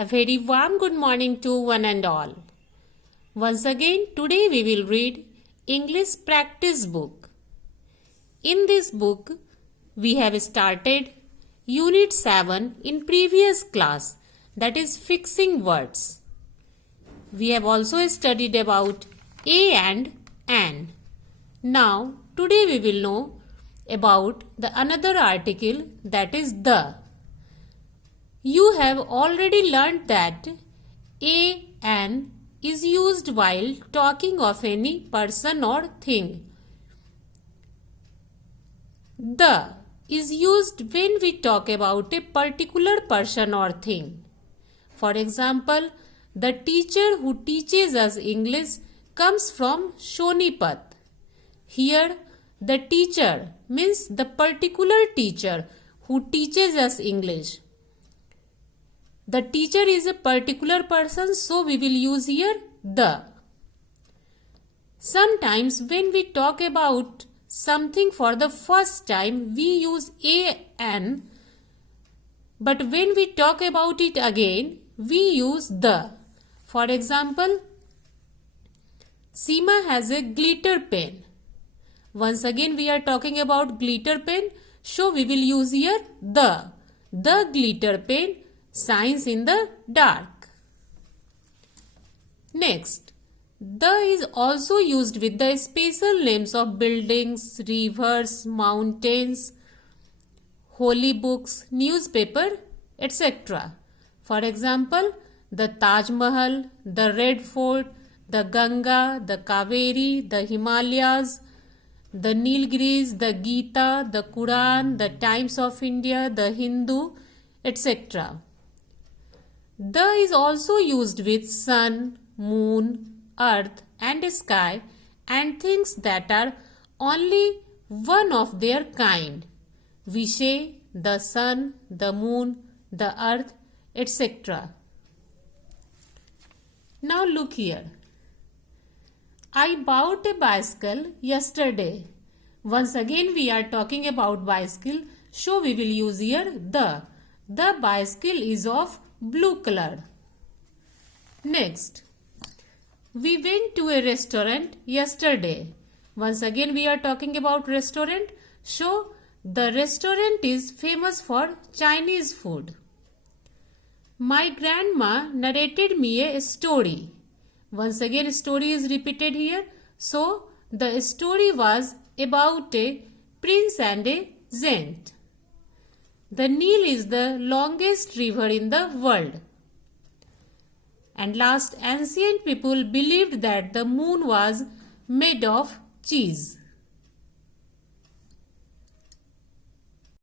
A very warm good morning to one and all. Once again, today we will read English practice book. In this book, we have started Unit 7 in previous class, that is fixing words. We have also studied about a and an. Now, today we will know about the another article, that is the. You have already learnt that a, an is used while talking of any person or thing. The is used when we talk about a particular person or thing. For example, the teacher who teaches us English comes from Shonipat. Here, the teacher means the particular teacher who teaches us English. The teacher is a particular person, so we will use here the. Sometimes when we talk about something for the first time, we use an, but when we talk about it again, we use the. For example, Seema has a glitter pen. Once again we are talking about glitter pen, so we will use here the. The glitter pen shines in the dark. Next, the is also used with the special names of buildings, rivers, mountains, holy books, newspaper, etc. For example, the Taj Mahal, the Red Fort, the Ganga, the Kaveri, the Himalayas, the Nilgiris, the Gita, the Quran, the Times of India, the Hindu, etc. The is also used with sun, moon, earth and sky and things that are only one of their kind. We say the sun, the moon, the earth, etc. Now look here. I bought a bicycle yesterday. Once again we are talking about bicycle, so we will use here the. The bicycle is of blue color. Next, we went to a restaurant yesterday. Once again we are talking about restaurant, so the restaurant is famous for Chinese food. My grandma narrated me a story. Once again story is repeated here. So the story was about a prince and a saint. The Nile is the longest river in the world. And last, ancient people believed that the moon was made of cheese.